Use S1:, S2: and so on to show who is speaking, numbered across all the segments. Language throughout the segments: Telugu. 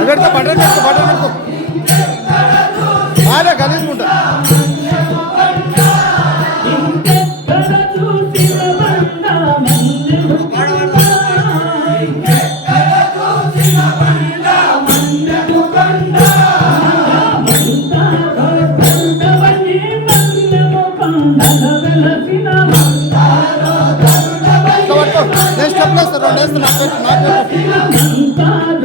S1: పెడతా బటన్ పెడతా బటన్ పెడతా బాగా కలిసుకుంటా పట్టుకో. నేను స్టెప్ వేస్తా రెండు వేస్తా నాకు నాకు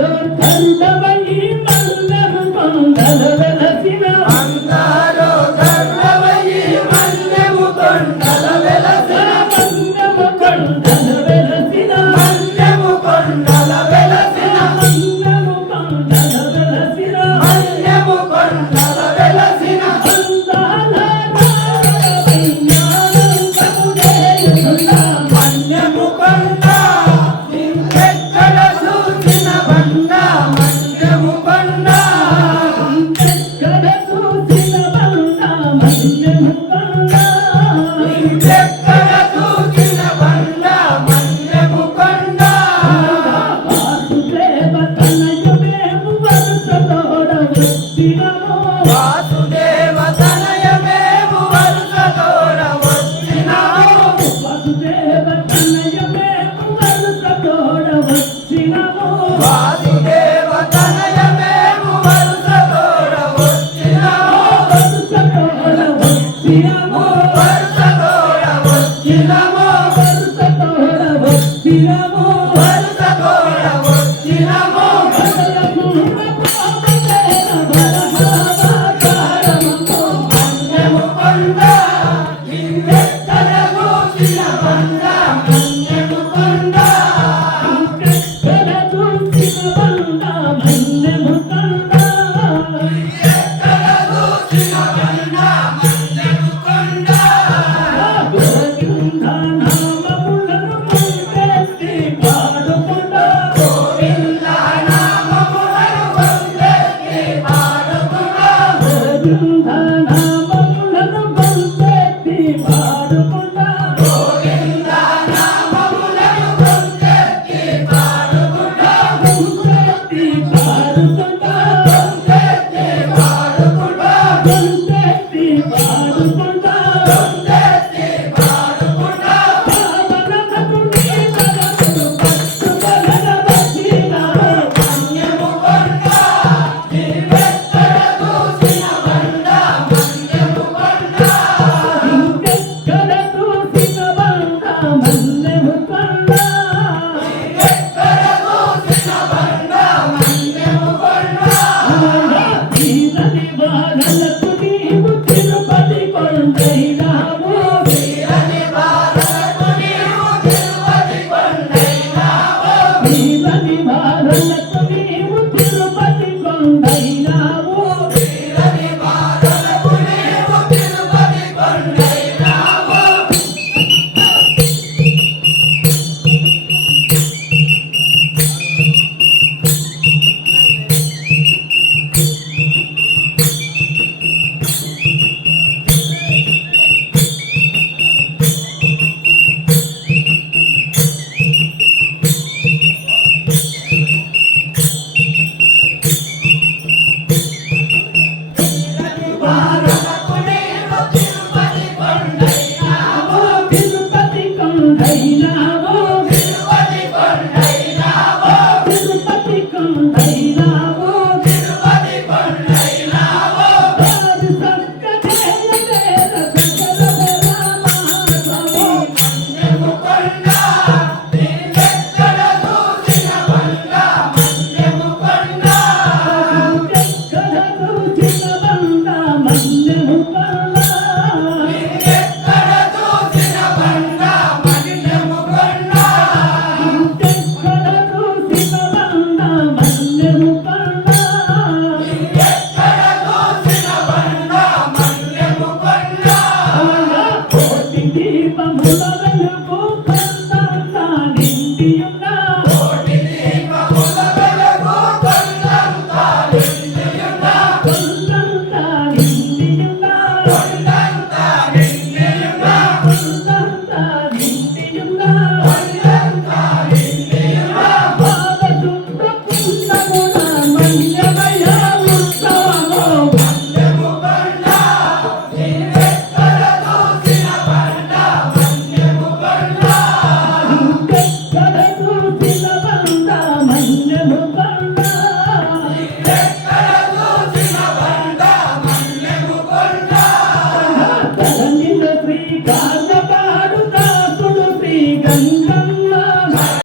S2: Amén.